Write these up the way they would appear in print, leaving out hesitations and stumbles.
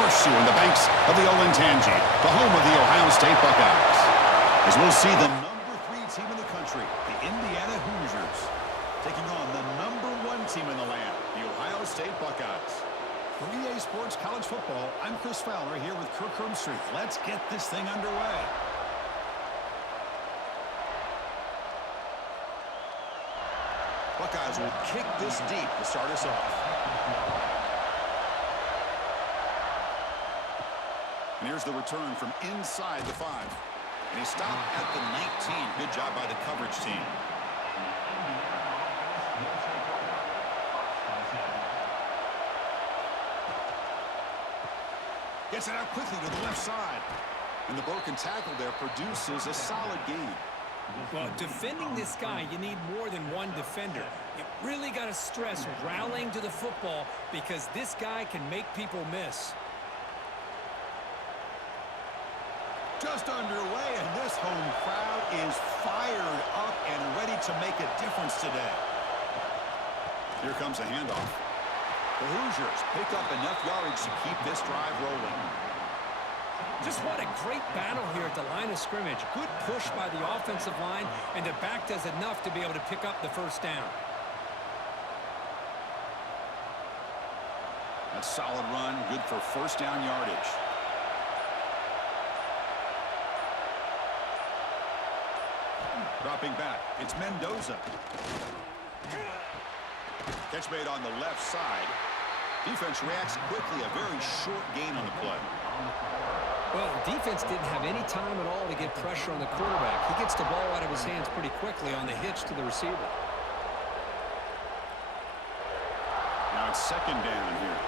horseshoe in the banks of the Olentangy, the home of the Ohio State Buckeyes. As we'll see the #3 team in the country, the Indiana Hoosiers, taking on the #1 team in the land, the Ohio State Buckeyes. For EA Sports College Football, I'm Chris Fowler here with Kirk Hermstreet. Let's get this thing underway. Buckeyes will kick this deep to start us off. And here's the return from inside the 5. And he stopped at the 19. Good job by the coverage team. Gets it out quickly to the left side. And the broken tackle there produces a solid gain. Well, defending this guy, you need more than one defender. You really got to stress rallying to the football because this guy can make people miss. Just underway, and this home crowd is fired up and ready to make a difference today. Here comes a handoff. The Hoosiers pick up enough yardage to keep this drive rolling. Just what a great battle here at the line of scrimmage. Good push by the offensive line, and the back does enough to be able to pick up the first down. A solid run, good for first down yardage. Dropping back, it's Mendoza. Catch made on the left side. Defense reacts quickly, a very short gain on the play. Well, defense didn't have any time at all to get pressure on the quarterback. He gets the ball out of his hands pretty quickly on the hitch to the receiver. Now it's second down here.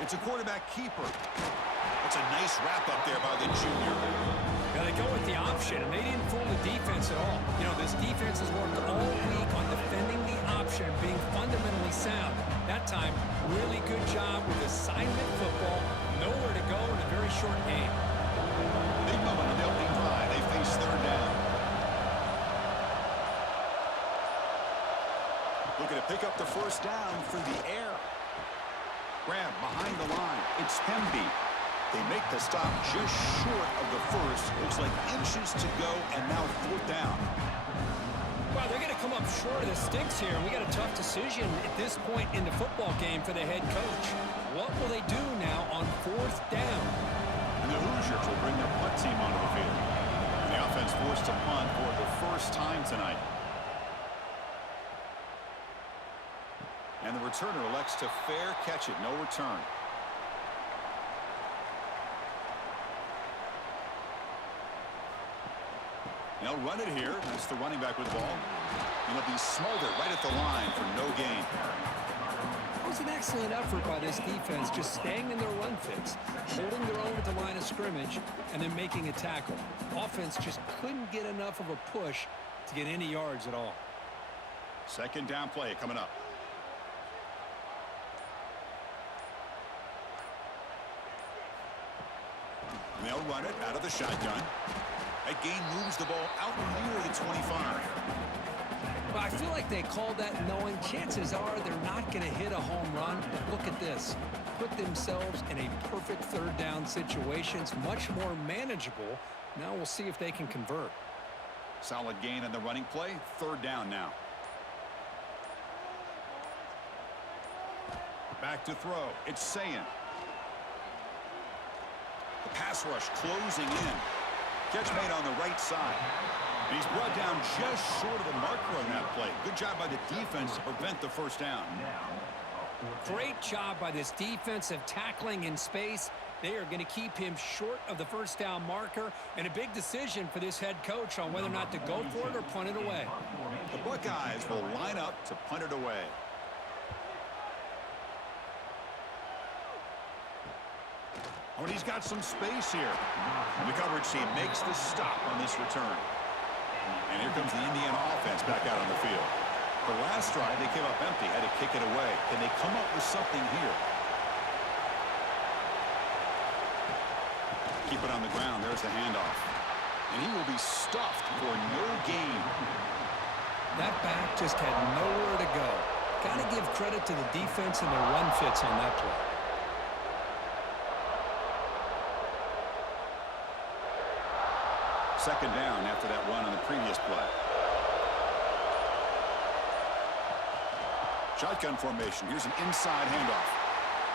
It's a quarterback keeper. It's a nice wrap up there by the junior. Now they go with the option, and they didn't fool the defense at all. You know, this defense has worked all week on defending the option, being fundamentally sound. That time, really good job with assignment football. Nowhere to go in a very short game. Big moment in the opening drive. They face third down. Looking to pick up the first down through the air. Grab behind the line. It's Hemby. They make the stop just short of the first. Looks like inches to go, and now fourth down. Well, they're going to come up short of the sticks here, and we got a tough decision at this point in the football game for the head coach. What will they do now on fourth down? And the Hoosiers will bring their punt team onto the field. And the offense forced to punt for the first time tonight. And the returner elects to fair catch it. No return. They'll run it here. That's the running back with the ball. And it'll be smothered right at the line for no gain. It was an excellent effort by this defense, just staying in their run fits, holding their own at the line of scrimmage, and then making a tackle. Offense just couldn't get enough of a push to get any yards at all. Second down play coming up. And they'll run it out of the shotgun. That gain moves the ball out near the 25. Well, I feel like they called that knowing chances are they're not going to hit a home run. But look at this. Put themselves in a perfect third down situation. It's much more manageable. Now we'll see if they can convert. Solid gain on the running play. Third down now. Back to throw. It's Sayin. The pass rush closing in. Catch made on the right side. And he's brought down just short of the marker on that play. Good job by the defense to prevent the first down. Great job by this defensive tackling in space. They are going to keep him short of the first down marker, and a big decision for this head coach on whether or not to go for it or punt it away. The Buckeyes will line up to punt it away. Oh, and he's got some space here. And the coverage team makes the stop on this return. And here comes the Indiana offense back out on the field. The last drive, they came up empty, had to kick it away. Can they come up with something here? Keep it on the ground. There's the handoff. And he will be stuffed for no gain. That back just had nowhere to go. Got to give credit to the defense and their run fits on that play. Second down after that run on the previous play. Shotgun formation. Here's an inside handoff.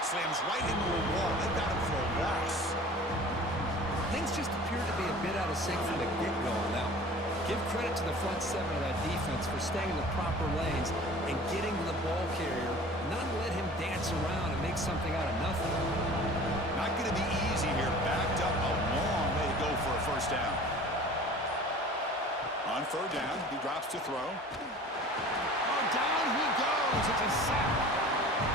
Slams right into a wall. They got him for a loss. Things just appeared to be a bit out of sync from the get-go on that one. Give credit to the front seven of that defense for staying in the proper lanes and getting to the ball carrier, not let him dance around and make something out of nothing. Not going to be easy here. Backed up a long way to go for a first down. On third down, he drops to throw. Oh, down he goes. It's a sack.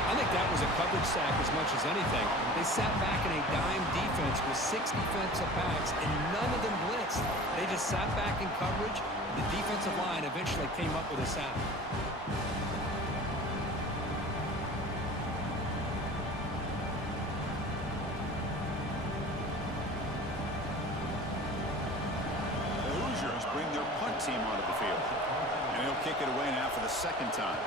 I think that was a coverage sack as much as anything. They sat back in a dime defense with 6 defensive backs, and none of them blitzed. They just sat back in coverage. The defensive line eventually came up with a sack. The Hoosiers bring their punt team onto the field. And he'll kick it away now for the second time.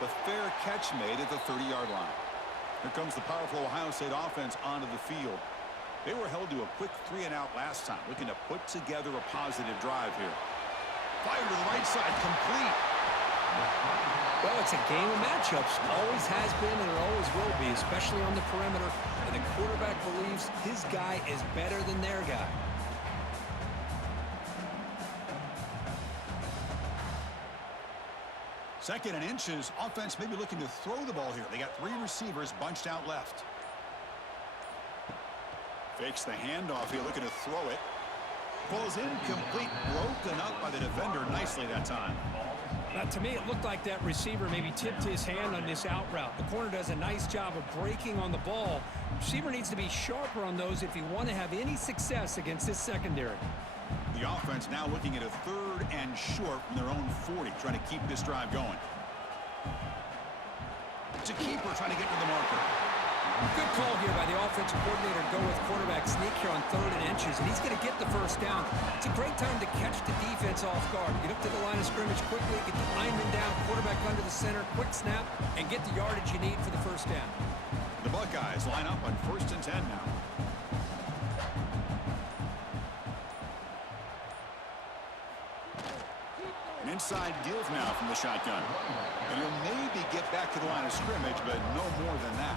The fair catch made at the 30-yard line. Here comes the powerful Ohio State offense onto the field. They were held to a quick 3-and-out last time, looking to put together a positive drive here. Fire to the right side, complete. Well, it's a game of matchups. Always has been and it always will be, especially on the perimeter. And the quarterback believes his guy is better than their guy. Second and inches. Offense maybe looking to throw the ball here. They got 3 receivers bunched out left. Fakes the handoff here, looking to throw it. Falls incomplete, broken up by the defender nicely that time. Now, to me, it looked like that receiver maybe tipped his hand on this out route. The corner does a nice job of breaking on the ball. Receiver needs to be sharper on those if you want to have any success against this secondary. The offense now looking at a 3rd and short from their own 40, trying to keep this drive going. It's a keeper trying to get to the marker. Good call here by the offensive coordinator. Go with quarterback sneak here on 3rd and inches, and he's going to get the first down. It's a great time to catch the defense off guard. Get up to the line of scrimmage quickly, get the lineman down, quarterback under the center, quick snap, and get the yardage you need for the first down. The Buckeyes line up on 1st and 10 now. An inside give now from the shotgun. And he'll maybe get back to the line of scrimmage, but no more than that.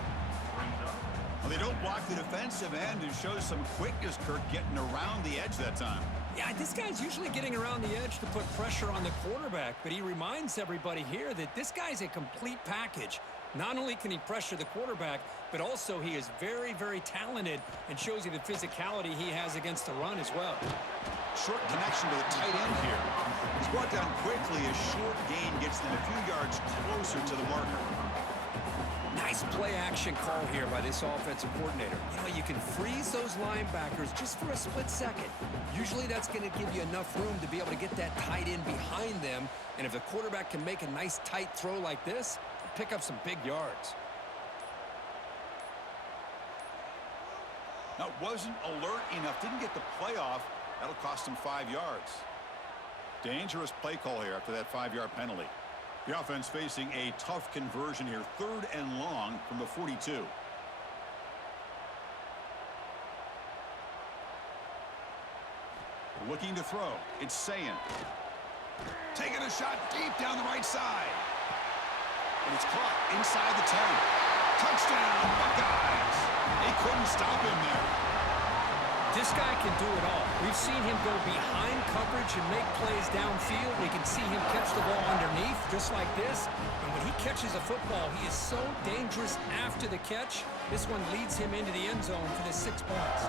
Well, they don't block the defensive end and shows some quickness, Kirk, getting around the edge that time. Yeah, this guy's usually getting around the edge to put pressure on the quarterback, but he reminds everybody here that this guy's a complete package. Not only can he pressure the quarterback, but also he is very, very talented and shows you the physicality he has against the run as well. Short connection to the tight end here. He's brought down quickly. A short gain gets them a few yards closer to the marker. Nice play-action call here by this offensive coordinator. You know, you can freeze those linebackers just for a split second. Usually that's going to give you enough room to be able to get that tight end behind them. And if the quarterback can make a nice tight throw like this, pick up some big yards. Now, wasn't alert enough. Didn't get the play off. That'll cost him 5 yards. Dangerous play call here after that 5-yard penalty. The offense facing a tough conversion here. 3rd and long from the 42. Looking to throw. It's Sayin. Taking a shot deep down the right side. And it's caught inside the 10. Touchdown, Buckeyes. They couldn't stop him there. This guy can do it all. We've seen him go behind coverage and make plays downfield. We can see him catch the ball underneath just like this. And when he catches a football, he is so dangerous after the catch. This one leads him into the end zone for the 6 points.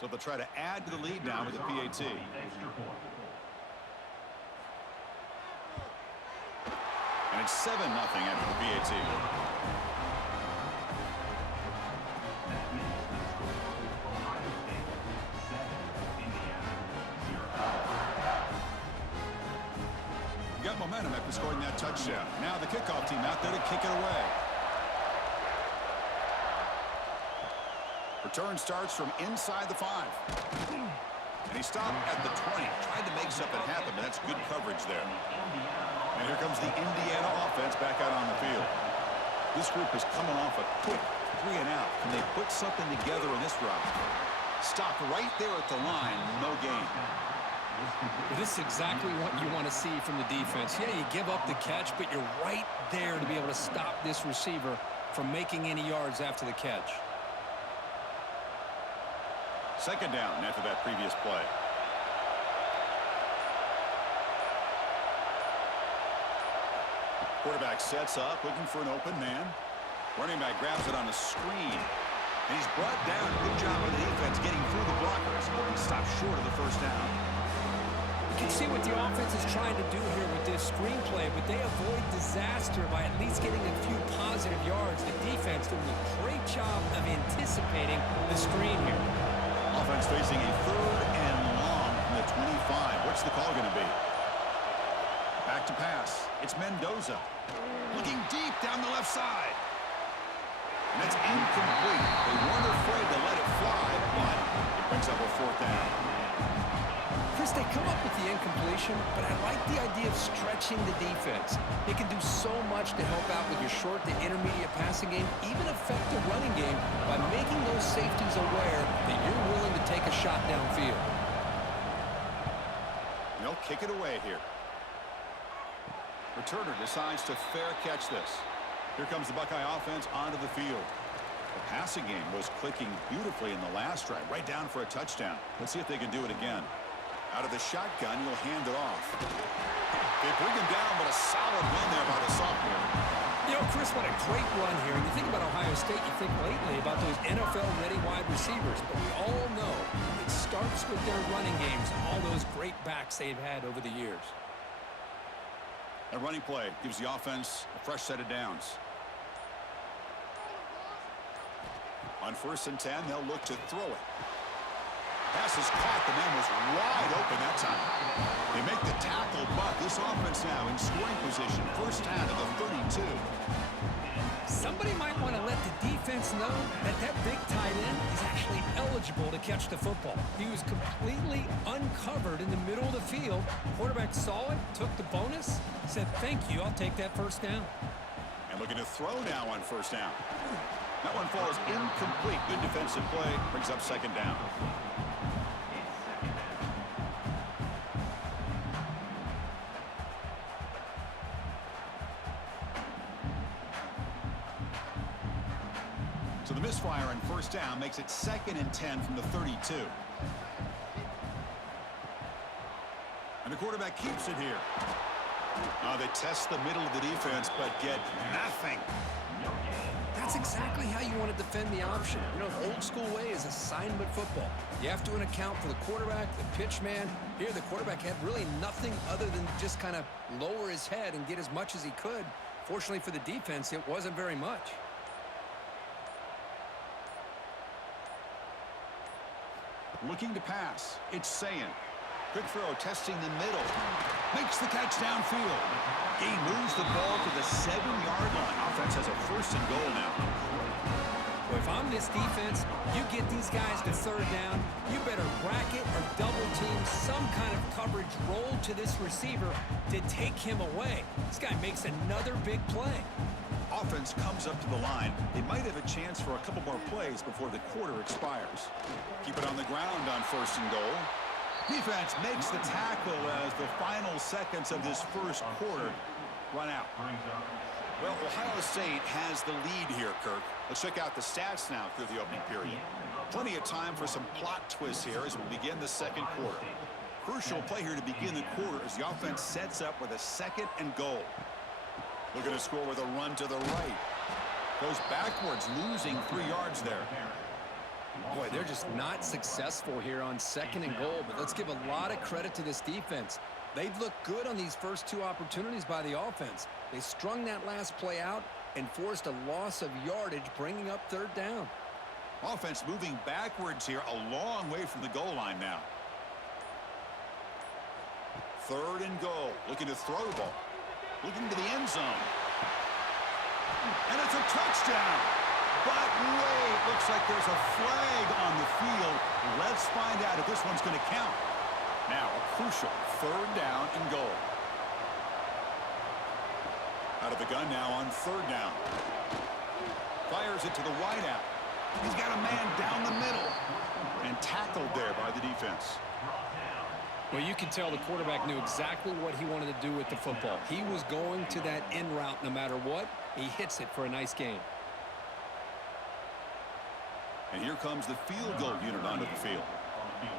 So they'll try to add to the lead now with the PAT. And it's 7-0 after the PAT. momentum after scoring that touchdown. Now the kickoff team out there to kick it away. Return starts from inside the 5. And he stopped at the 20. Tried to make something happen, but that's good coverage there. And here comes the Indiana offense back out on the field. This group is coming off a quick 3 and out. Can they put something together in this drive? Stopped right there at the line. No gain. Well, this is exactly what you want to see from the defense. Yeah, you give up the catch, but you're right there to be able to stop this receiver from making any yards after the catch. Second down after that previous play. Quarterback sets up, looking for an open man. Running back grabs it on the screen. And he's brought down. Good job of the defense getting through the blockers. And stopped short of the first down. You can see what the offense is trying to do here with this screenplay, but they avoid disaster by at least getting a few positive yards. The defense doing a great job of anticipating the screen here. Offense facing a 3rd and long from the 25. What's the call going to be? Back to pass. It's Mendoza. Looking deep down the left side. And that's incomplete. They weren't afraid to let it fly, but it brings up a 4th down. Chris, they come up with the incompletion, but I like the idea of stretching the defense. It can do so much to help out with your short to intermediate passing game, even affect the running game by making those safeties aware that you're willing to take a shot downfield. They'll kick it away here. Returner decides to fair catch this. Here comes the Buckeye offense onto the field. The passing game was clicking beautifully in the last drive, right down for a touchdown. Let's see if they can do it again. Out of the shotgun, you'll hand it off. They bring him down, but a solid run there by the sophomore. You know, Chris, what a great run here. And you think about Ohio State, you think lately about those NFL-ready wide receivers. But we all know it starts with their running games, all those great backs they've had over the years. A running play gives the offense a fresh set of downs. On 1st and 10, they'll look to throw it. Pass is caught. The man was wide open that time. They make the tackle, but this offense now in scoring position. First down to the 32. Somebody might want to let the defense know that that big tight end is actually eligible to catch the football. He was completely uncovered in the middle of the field. Quarterback saw it, took the bonus, said, "Thank you, I'll take that first down." And looking to throw now on 1st down. That one falls incomplete. Good defensive play. Brings up 2nd down. So the misfire on 1st down makes it 2nd and 10 from the 32. And the quarterback keeps it here. They test the middle of the defense, but get nothing. That's exactly how you want to defend the option. You know, old school way is assignment football. You have to account for the quarterback, the pitch man. Here, the quarterback had really nothing other than just kind of lower his head and get as much as he could. Fortunately for the defense, it wasn't very much. Looking to pass. It's Sayin. Quick throw, testing the middle. Makes the catch downfield. He moves the ball to the 7-yard line. Offense has a 1st and goal now. Well, if I'm this defense, you get these guys to 3rd down, you better bracket or double team some kind of coverage roll to this receiver to take him away. This guy makes another big play. Offense comes up to the line. They might have a chance for a couple more plays before the quarter expires. Keep it on the ground on 1st and goal. Defense makes the tackle as the final seconds of this first quarter run out. Well, Ohio State has the lead here, Kirk. Let's check out the stats now through the opening period. Plenty of time for some plot twists here as we begin the 2nd quarter. Crucial play here to begin the quarter as the offense sets up with a 2nd and goal. Looking to score with a run to the right. Goes backwards, losing 3 yards there. Boy, they're just not successful here on 2nd and goal, but let's give a lot of credit to this defense. They've looked good on these first 2 opportunities by the offense. They strung that last play out and forced a loss of yardage, bringing up 3rd down. Offense moving backwards here, a long way from the goal line now. 3rd and goal, looking to throw the ball. looking to the end zone. And it's a touchdown. But wait, looks like there's a flag on the field. Let's find out if this one's going to count. Now, a crucial 3rd down and goal. Out of the gun now on 3rd down. Fires it to the wideout. He's got a man down the middle. And tackled there by the defense. Well, you can tell the quarterback knew exactly what he wanted to do with the football. He was going to that in route no matter what. He hits it for a nice gain. And here comes the field goal unit onto the field.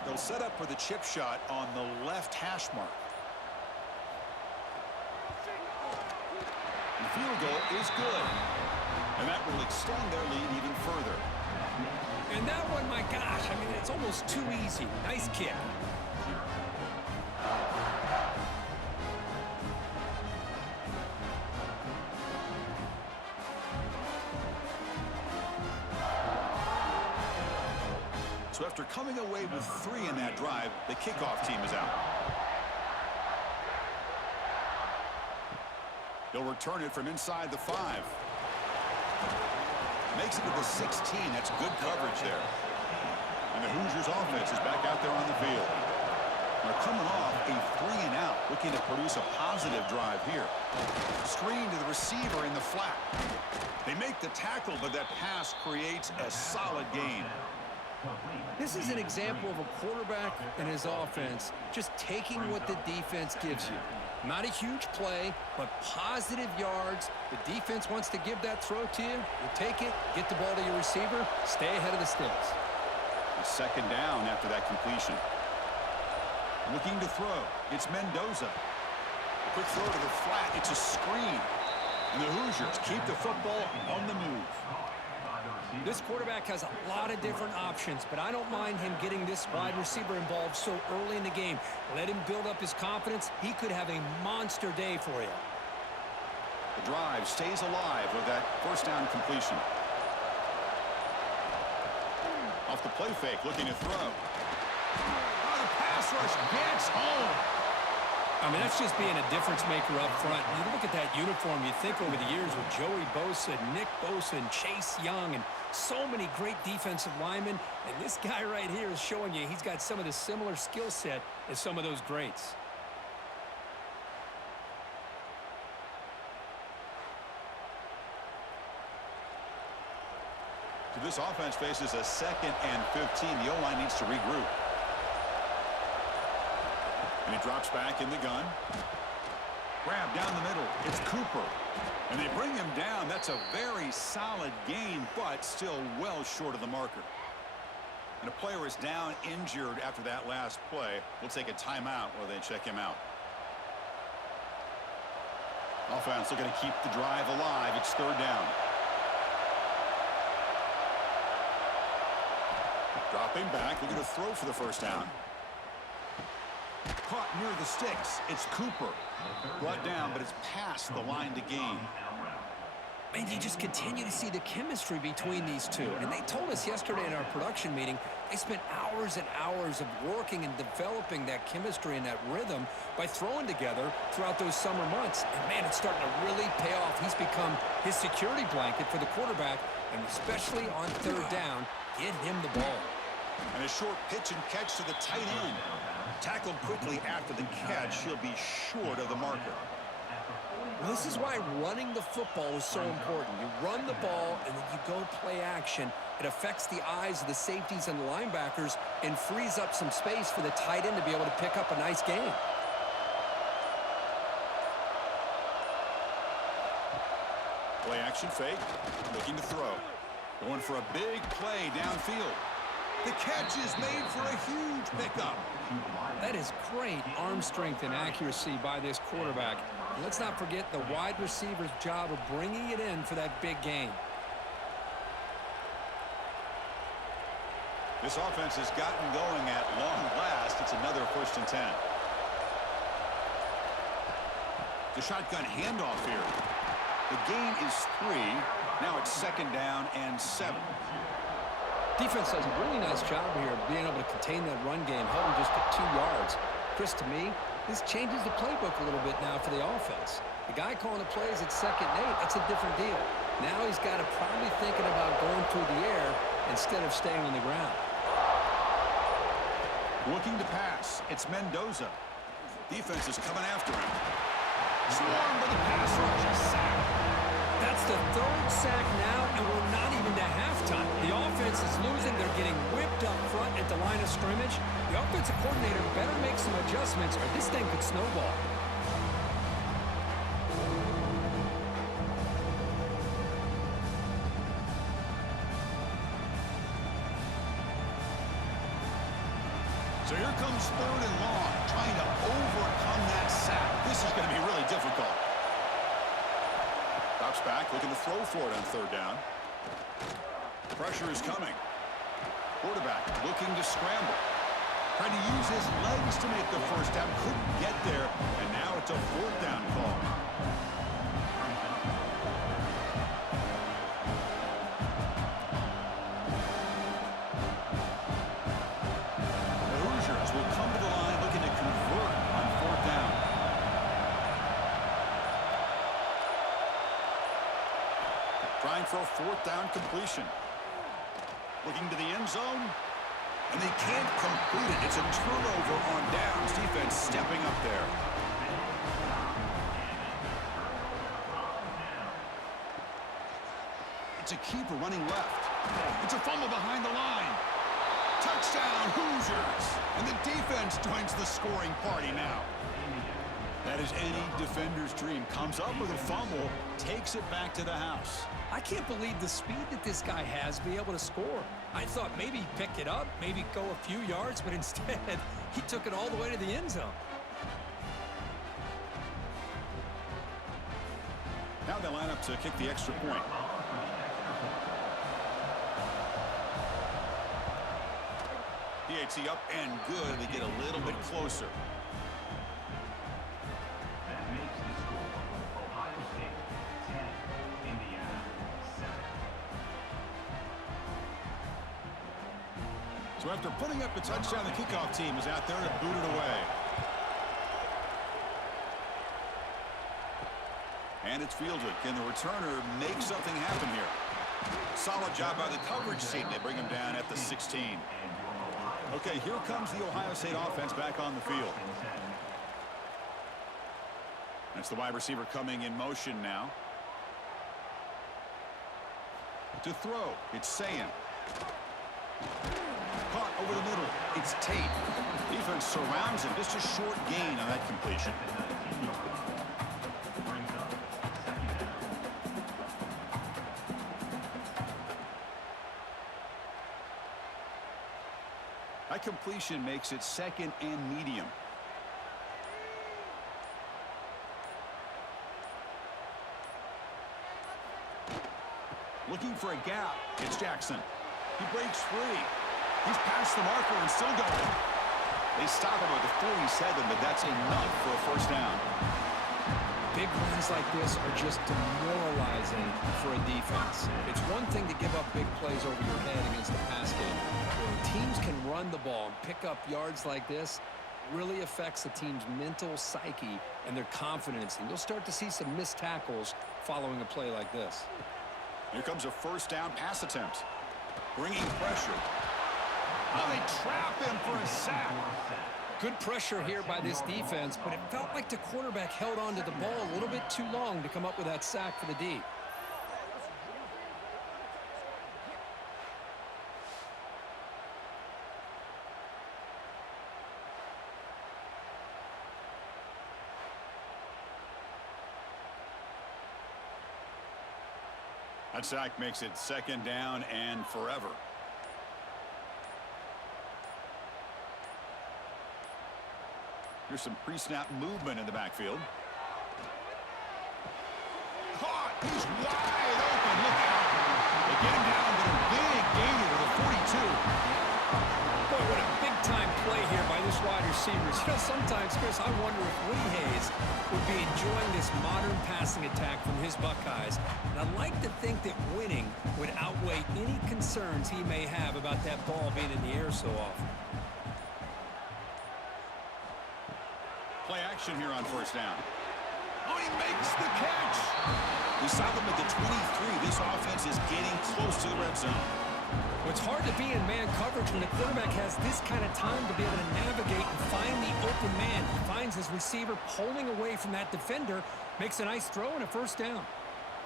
They'll set up for the chip shot on the left hash mark. And the field goal is good. And that will extend their lead even further. And that one, my gosh, I mean, it's almost too easy. Nice kick. So after coming away with 3 in that drive, the kickoff team is out. He'll return it from inside the 5. Makes it to the 16. That's good coverage there. And the Hoosiers offense is back out there on the field. They're coming off a 3-and-out, looking to produce a positive drive here. Screen to the receiver in the flat. They make the tackle, but that pass creates a solid gain. This is an example of a quarterback and his offense just taking what the defense gives you. Not a huge play, but positive yards. The defense wants to give that throw to you. You take it, get the ball to your receiver, stay ahead of the sticks. A 2nd down after that completion. Looking to throw. It's Mendoza. Quick throw to the flat. It's a screen. And the Hoosiers keep the football on the move. This quarterback has a lot of different options, but I don't mind him getting this wide receiver involved so early in the game. Let him build up his confidence. He could have a monster day for you. The drive stays alive with that 1st down completion. Off the play fake, looking to throw. Oh, the pass rush gets home. I mean, that's just being a difference maker up front. You look at that uniform, you think over the years with Joey Bosa, Nick Bosa, and Chase Young, and so many great defensive linemen. And this guy right here is showing you he's got some of the similar skill set as some of those greats. So this offense faces a 2nd and 15. The O-line needs to regroup. And he drops back in the gun. Grab down the middle. It's Cooper. And they bring him down. That's a very solid gain, but still well short of the marker. And a player is down injured after that last play. We'll take a timeout while they check him out. Offense looking to keep the drive alive. It's 3rd down. Dropping back. Looking to throw for the 1st down. Caught near the sticks. It's Cooper. Brought down, but it's past the line to gain. And you just continue to see the chemistry between these two. And they told us yesterday in our production meeting, they spent hours and hours of working and developing that chemistry and that rhythm by throwing together throughout those summer months. And, man, it's starting to really pay off. He's become his security blanket for the quarterback, and especially on 3rd down, get him the ball. And a short pitch and catch to the tight end. Tackled quickly after the catch. He'll be short of the marker. Well, this is why running the football is so important. You run the ball, and then you go play action. It affects the eyes of the safeties and the linebackers and frees up some space for the tight end to be able to pick up a nice gain. Play action fake. Looking to throw. Going for a big play downfield. The catch is made for a huge pickup. That is great arm strength and accuracy by this quarterback. And let's not forget the wide receiver's job of bringing it in for that big gain. This offense has gotten going at long last. It's another 1st and 10. The shotgun handoff here. The gain is 3. Now it's 2nd down and 7. Defense does a really nice job here of being able to contain that run game, held him just at 2 yards. Chris, to me, this changes the playbook a little bit now for the offense. The guy calling the plays at 2nd and 8, that's a different deal. Now he's got to probably thinking about going through the air instead of staying on the ground. Looking to pass. It's Mendoza. Defense is coming after him. Swarmed by the pass rush. A sack. That's the 3rd sack now, and we're not even to halftime. The offense is losing. They're getting whipped up front at the line of scrimmage. The offensive coordinator better make some adjustments or this thing could snowball. So here comes 3rd and long, trying to overcome that sack. This is going to be really difficult. Drops back, looking to throw for it on 3rd down. Pressure is coming. Quarterback looking to scramble. Trying to use his legs to make the first down. Couldn't get there, and now it's a 4th down call. Will come to the line looking to convert on 4th down. Trying for a 4th down completion. Looking to the end zone. And they can't complete it. It's a turnover on downs. Defense stepping up there. It's a keeper running left. It's a fumble behind the line. Touchdown, Hoosiers! And the defense joins the scoring party now. That is any defender's dream. Comes up with a fumble, takes it back to the house. I can't believe the speed that this guy has to be able to score. I thought maybe pick it up, maybe go a few yards, but instead, he took it all the way to the end zone. Now they line up to kick the extra point. PAT up and good. They get a little bit closer. That makes the score Ohio State 10, Indiana 7. So after putting up the touchdown, the kickoff team is out there to boot it away. And it's fielded. Can the returner make something happen here? Solid job by the coverage team. They bring him down at the 16. Okay, here comes the Ohio State offense back on the field. That's the wide receiver coming in motion now. To throw, it's Sayin. Caught over the middle, it's Tate. Defense surrounds him, just a short gain on that completion. That completion makes it 2nd and medium. Looking for a gap. It's Jackson. He breaks free. He's past the marker and still going. They stop him at the 47, but that's enough for a 1st down. Big runs like this are just demoralizing for a defense. It's one thing to give up big plays over your head against the pass game. When teams can run the ball and pick up yards like this, really affects the team's mental psyche and their confidence. And you'll start to see some missed tackles following a play like this. Here comes a 1st down pass attempt. Bringing pressure. Oh, they trap him for a sack. Good pressure here by this defense, but it felt like the quarterback held on to the ball a little bit too long to come up with that sack for the D. That sack makes it 2nd down and forever. Here's some pre-snap movement in the backfield. Caught! He's wide open. Look out! They get him down, but a big gainer to the 42. Boy, what a big-time play here by this wide receiver. You know, sometimes, Chris, I wonder if Woody Hayes would be enjoying this modern passing attack from his Buckeyes. And I'd like to think that winning would outweigh any concerns he may have about that ball being in the air so often. Play action here on 1st down. Oh, he makes the catch. We saw them at the 23. This offense is getting close to the red zone. Well, it's hard to be in man coverage when the quarterback has this kind of time to be able to navigate and find the open man. He finds his receiver pulling away from that defender, makes a nice throw and a first down.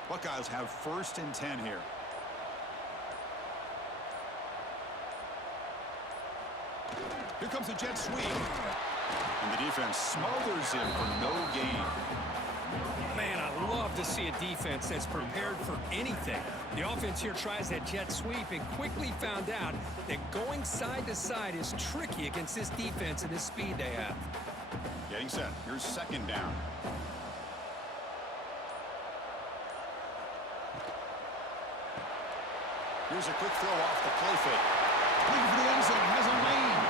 Buckeyes have 1st and 10 here. Here comes the jet sweep. And the defense smothers him for no gain. Man, I love to see a defense that's prepared for anything. The offense here tries that jet sweep and quickly found out that going side to side is tricky against this defense and this speed they have. Getting set. Here's 2nd down. Here's a quick throw off the play fake. Looking for the end zone. Has a lane.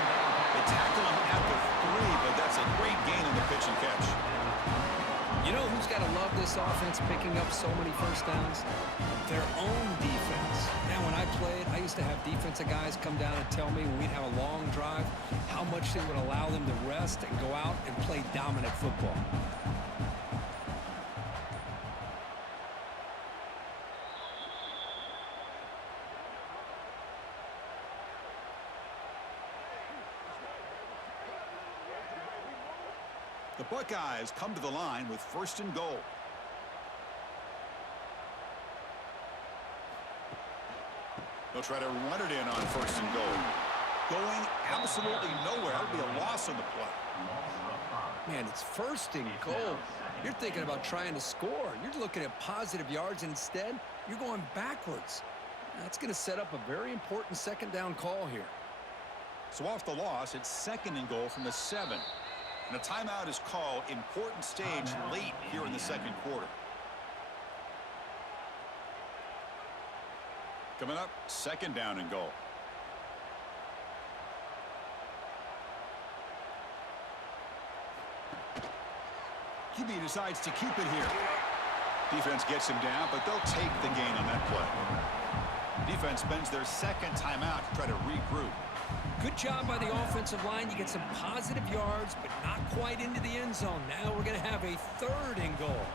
They tackle him at the 3, but that's a great gain on the pitch and catch. You know who's got to love this offense picking up so many first downs? Their own defense. Man, when I played, I used to have defensive guys come down and tell me when we'd have a long drive how much they would allow them to rest and go out and play dominant football. The Buckeyes come to the line with 1st and goal. They'll try to run it in on 1st and goal. Going absolutely nowhere. It'll be a loss on the play. Man, it's 1st and goal. You're thinking about trying to score. You're looking at positive yards, and instead, you're going backwards. That's going to set up a very important 2nd down call here. So off the loss, it's 2nd and goal from the 7. And a timeout is called. Important stage late here in the 2nd quarter. Coming up, 2nd down and goal. QB decides to keep it here. Defense gets him down, but they'll take the gain on that play. Defense spends their 2nd timeout to try to regroup. Good job by the offensive line. You get some positive yards, but not quite into the end zone. Now we're going to have a 3rd and goal.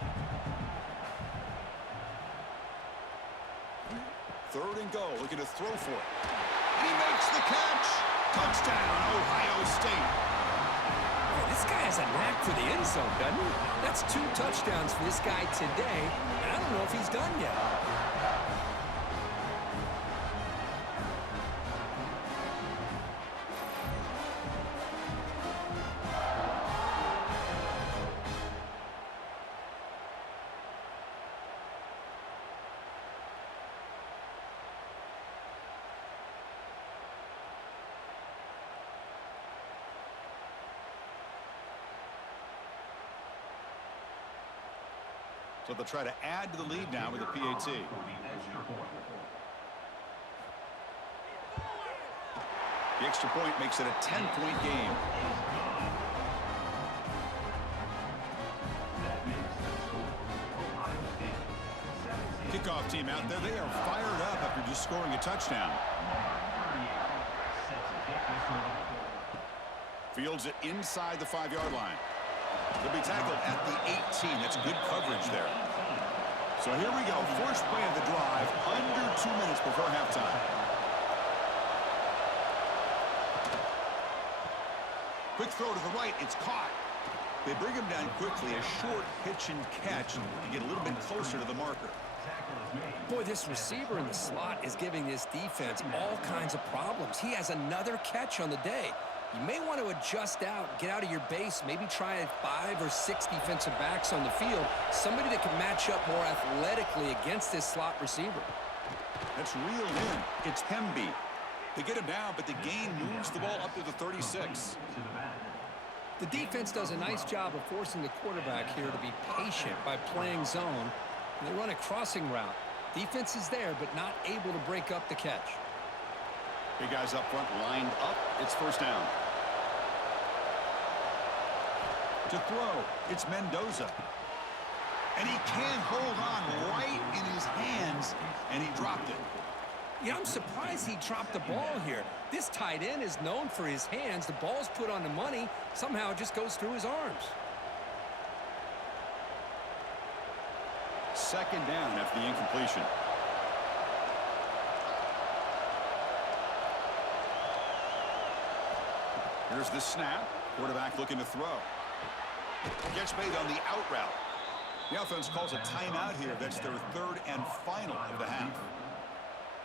3rd and goal. Looking to throw for it. And he makes the catch. Touchdown, Ohio State. Boy, this guy has a knack for the end zone, doesn't he? That's 2 touchdowns for this guy today, and I don't know if he's done yet. So they'll try to add to the lead now with a PAT. The extra point makes it a 10-point game. Kickoff team out there. They are fired up after just scoring a touchdown. Fields it inside the 5-yard line. They'll be tackled at the 18. That's good coverage there. So here we go. First play of the drive. Under 2 minutes before halftime. Quick throw to the right. It's caught. They bring him down quickly. A short pitch and catch to get a little bit closer to the marker. Boy, this receiver in the slot is giving this defense all kinds of problems. He has another catch on the day. You may want to adjust out, get out of your base, maybe try 5 or 6 defensive backs on the field, somebody that can match up more athletically against this slot receiver. That's reeled in. It's Hemby. They get him down, but the gain moves the ball up to the 36. The defense does a nice job of forcing the quarterback here to be patient by playing zone. And they run a crossing route. Defense is there, but not able to break up the catch. Big guys up front lined up. It's first down. To throw, it's Mendoza. And he can't hold on right in his hands, and he dropped it. Yeah, I'm surprised he dropped the ball here. This tight end is known for his hands. The ball's put on the money. Somehow it just goes through his arms. second down after the incompletion. Here's the snap. Quarterback looking to throw. Catch made on the out route. The offense calls a timeout here. That's their third and final of the half.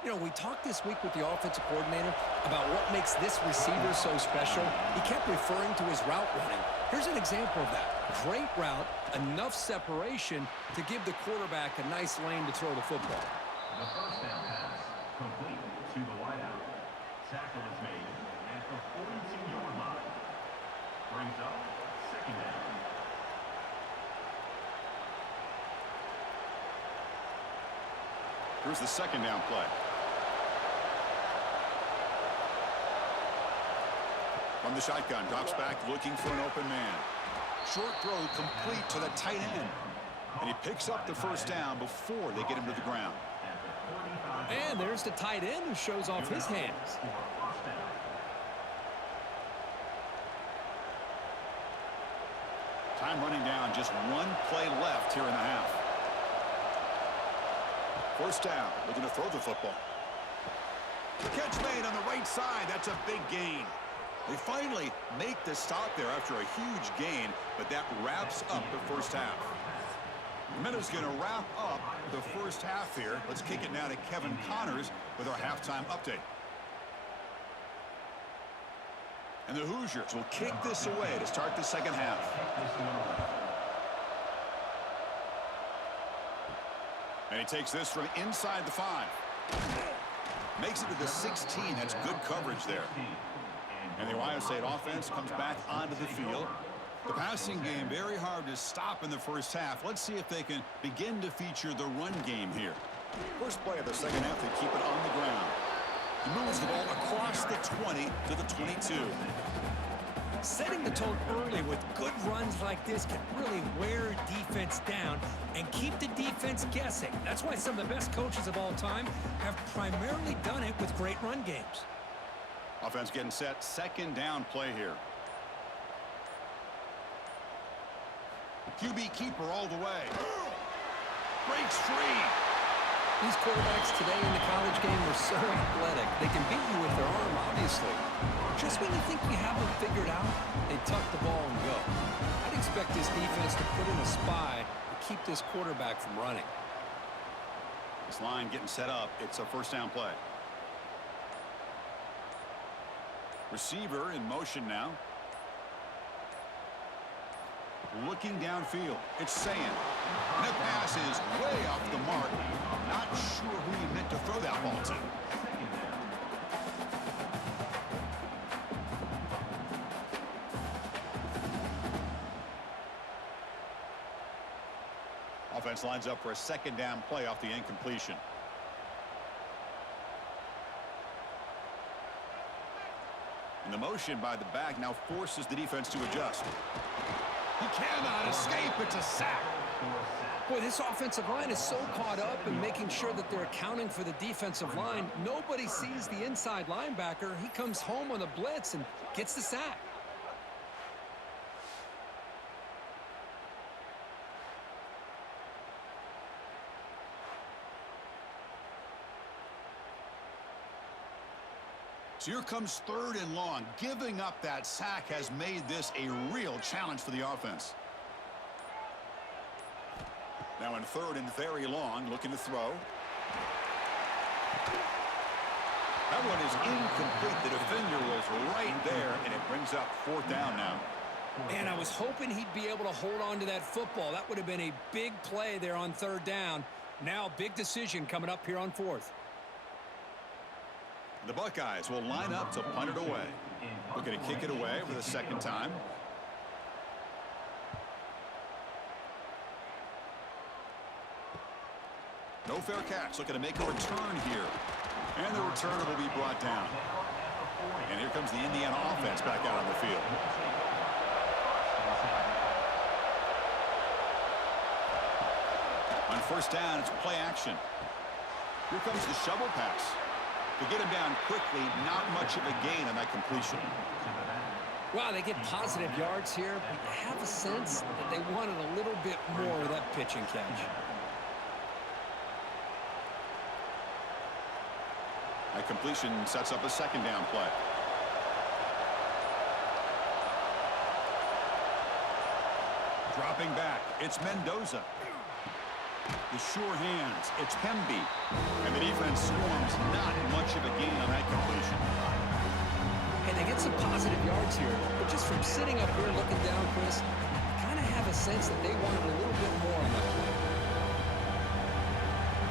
You know, we talked this week with the offensive coordinator about what makes this receiver so special. He kept referring to his route running. Here's an example of that. Great route, enough separation to give the quarterback a nice lane to throw the football. The first down pass complete to the wideout. Tackle is made at the 42-yard line. Brings up second down. Here's the second down play. From the shotgun, drops back looking for an open man. Short throw complete to the tight end. And he picks up the first down before they get him to the ground. And there's the tight end who shows off his hands. Time running down, just one play left here in the half. First down, looking to throw the football. Catch made on the right side. That's a big gain. They finally make the stop there after a huge gain, but that wraps up the first half. Mendoza's going to wrap up the first half here. Let's kick it now to Kevin Connors with our halftime update. And the Hoosiers will kick this away to start the second half. And he takes this from inside the 5. Makes it to the 16. That's good coverage there. And the Ohio State offense comes back onto the field. The passing game very hard to stop in the first half. Let's see if they can begin to feature the run game here. First play of the second half, they keep it on the ground. He moves the ball across the 20 to the 22. Setting the tone early with good runs like this can really wear defense down and keep the defense guessing. That's why some of the best coaches of all time have primarily done it with great run games. Offense getting set. Second down play here. QB keeper all the way. Breaks free. These quarterbacks today in the college game are so athletic. They can beat you with their arm, obviously. Just when you think you have them figured out, they tuck the ball and go. I'd expect this defense to put in a spy to keep this quarterback from running. This line getting set up. It's a first down play. Receiver in motion now. Looking downfield. It's Sayin. And that pass is way off the mark. Not sure who he meant to throw that ball to. Offense lines up for a second down play off the incompletion. And the motion by the back now forces the defense to adjust. He cannot escape. It's a sack. Boy, this offensive line is so caught up in making sure that they're accounting for the defensive line. Nobody sees the inside linebacker. He comes home on the blitz and gets the sack. So here comes third and long. Giving up that sack has made this a real challenge for the offense. Now in third and very long, looking to throw. That one is incomplete. The defender was right there, and it brings up fourth down now. Man, I was hoping he'd be able to hold on to that football. That would have been a big play there on third down. Now, big decision coming up here on fourth. The Buckeyes will line up to punt it away. Looking to kick it away for the second time. No fair catch. Looking to make a return here. And the returner will be brought down. And here comes the Indiana offense back out on the field. On first down, it's play action. Here comes the shovel pass. To get him down quickly, not much of a gain on that completion. Wow, they get positive yards here, but you have a sense that they wanted a little bit more of that pitch and catch. That completion sets up a second down play. Dropping back, it's Mendoza. The sure hands, it's Hemby. And the defense swarms, not much of a gain on that completion. And they get some positive yards here, but just from sitting up here looking down, Chris, I kind of have a sense that they wanted a little bit more on that play.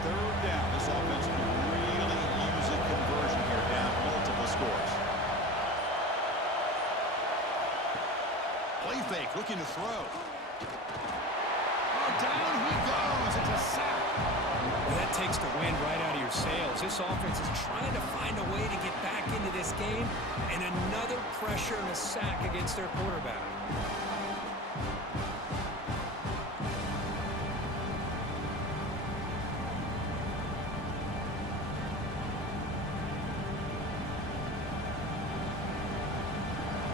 Third down, this offense can really use a conversion here, down multiple scores. Play fake, looking to throw. Down he goes. It's a sack. Well, that takes the wind right out of your sails. This offense is trying to find a way to get back into this game, and another pressure and a sack against their quarterback.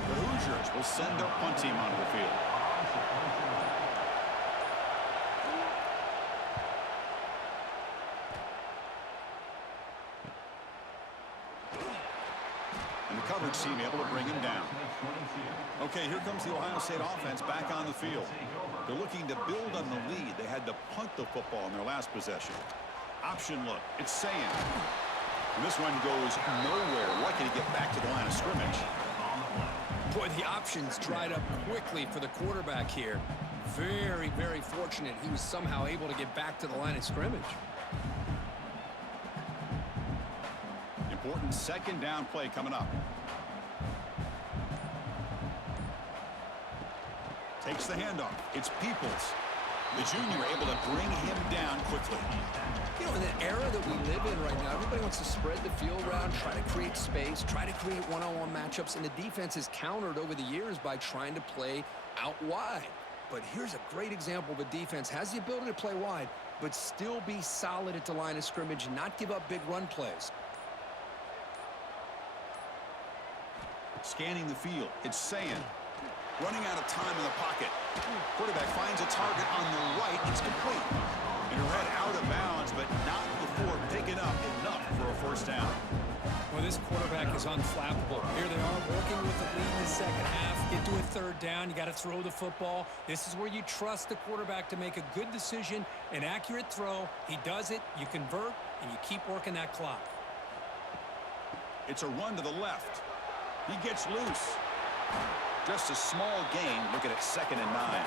The Hoosiers will send their punt team onto the field. Coverage team able to bring him down. Okay, here comes the Ohio State offense back on the field. They're looking to build on the lead. They had to punt the football in their last possession. Option look. It's Sayin. And this one goes nowhere. Lucky to get back to the line of scrimmage. Boy, the options dried up quickly for the quarterback here. Very, very fortunate he was somehow able to get back to the line of scrimmage. Important second down play coming up. Takes the handoff. It's Peoples. The junior able to bring him down quickly. You know, in the era that we live in right now, everybody wants to spread the field around, try to create space, try to create one-on-one matchups, and the defense has countered over the years by trying to play out wide. But here's a great example of a defense has the ability to play wide, but still be solid at the line of scrimmage and not give up big run plays. Scanning the field, it's Sayin. Running out of time in the pocket. Quarterback finds a target on the right. It's complete. And read out of bounds, but not before picking up enough for a first down. Well, this quarterback is unflappable. Here they are working with the lead in the second half. Get to a third down. You got to throw the football. This is where you trust the quarterback to make a good decision, an accurate throw. He does it, you convert, and you keep working that clock. It's a run to the left. He gets loose. Just a small gain. Looking at 2nd and 9.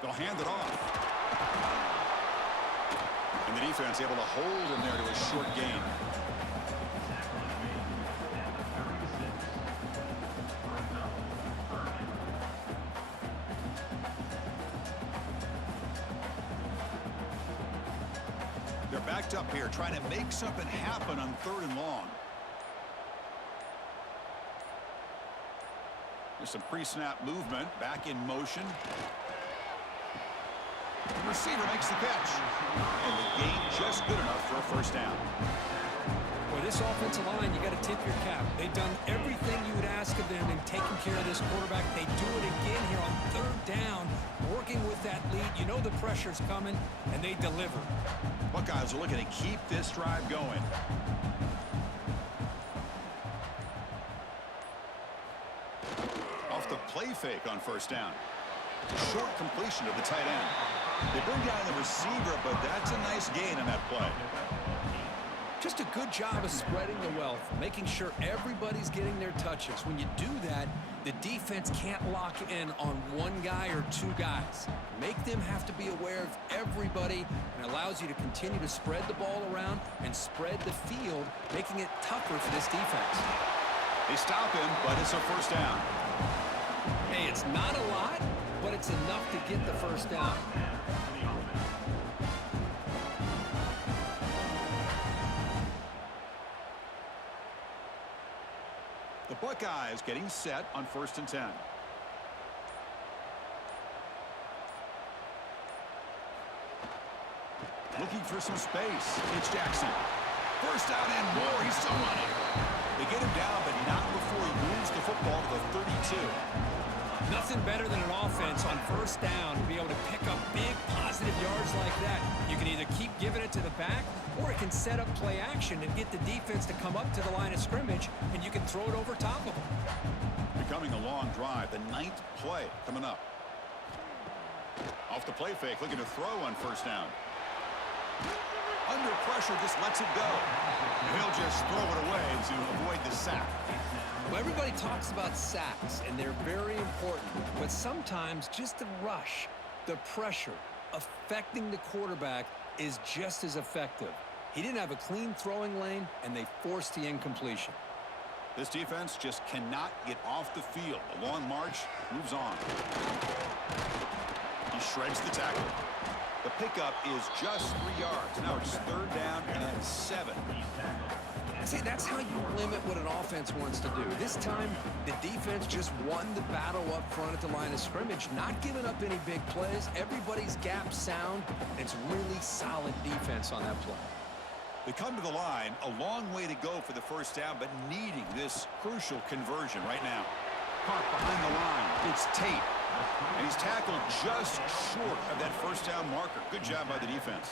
They'll hand it off. And the defense able to hold him there to a short gain. They're backed up here, trying to make something happen on 3rd and long. There's some pre-snap movement, back in motion. The receiver makes the catch. And the gain just good enough for a first down. Boy, this offensive line, you got to tip your cap. They've done everything you would ask of them in taking care of this quarterback. They do it again here on 3rd down, working with that lead. You know the pressure's coming, and they deliver. Buckeyes are looking to keep this drive going. Off the play fake on first down. Short completion to the tight end. They bring down the receiver, but that's a nice gain on that play. Just a good job of spreading the wealth, making sure everybody's getting their touches. When you do that, the defense can't lock in on one guy or two guys. Make them have to be aware of everybody, and allows you to continue to spread the ball around and spread the field, making it tougher for this defense. They stop him, but it's a first down. Hey, it's not a lot, but it's enough to get the first down. The Buckeyes getting set on 1st and 10. Looking for some space. It's Jackson. First down and more. He's still running. They get him down, but not before he moves the football to the 32. Nothing better than an offense on first down to be able to pick up big positive yards like that. You can either keep giving it to the back, or it can set up play action and get the defense to come up to the line of scrimmage, and you can throw it over top of them. Becoming a long drive, the 9th play coming up. Off the play fake, looking to throw on first down. Under pressure, just lets it go. He'll just throw it away to avoid the sack. Well, everybody talks about sacks, and they're very important. But sometimes just the rush, the pressure, affecting the quarterback is just as effective. He didn't have a clean throwing lane, and they forced the incompletion. This defense just cannot get off the field. A long march moves on. He shreds the tackle. The pickup is just 3 yards. Now it's 3rd down and 7. See, that's how you limit what an offense wants to do. This time, the defense just won the battle up front at the line of scrimmage, not giving up any big plays. Everybody's gap sound. It's really solid defense on that play. They come to the line, a long way to go for the first down, but needing this crucial conversion right now. Caught behind the line. It's Tate. And he's tackled just short of that first down marker. Good job by the defense.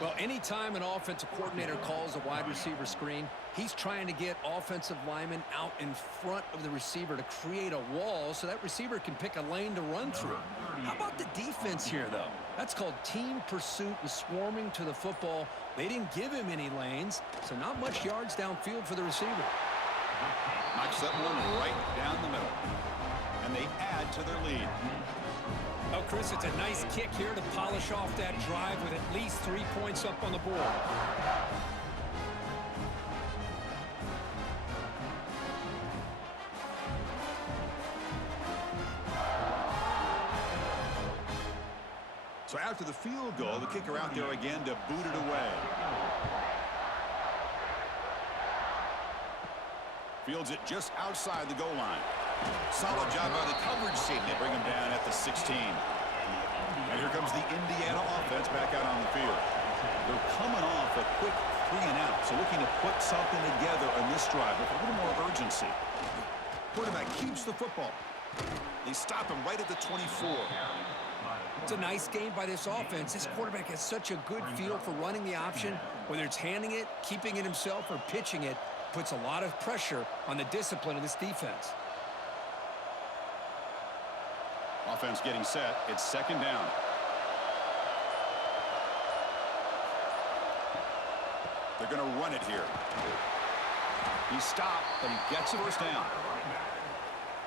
Well, anytime an offensive coordinator calls a wide receiver screen, he's trying to get offensive linemen out in front of the receiver to create a wall so that receiver can pick a lane to run through. How about the defense here, though? That's called team pursuit and swarming to the football. They didn't give him any lanes, so not much yards downfield for the receiver. Knocks that one right down the middle. And they add to their lead. Oh, Chris, it's a nice kick here to polish off that drive with at least 3 points up on the board. So after the field goal, the kicker out there again to boot it away. Fields it just outside the goal line. Solid job by the coverage team. They bring him down at the 16. And here comes the Indiana offense back out on the field. They're coming off a quick 3 and out, so looking to put something together on this drive with a little more urgency. Quarterback keeps the football. They stop him right at the 24. It's a nice game by this offense. This quarterback has such a good feel for running the option. Whether it's handing it, keeping it himself, or pitching it, puts a lot of pressure on the discipline of this defense. Offense getting set. It's 2nd down. They're going to run it here. He stopped, but he gets a first down.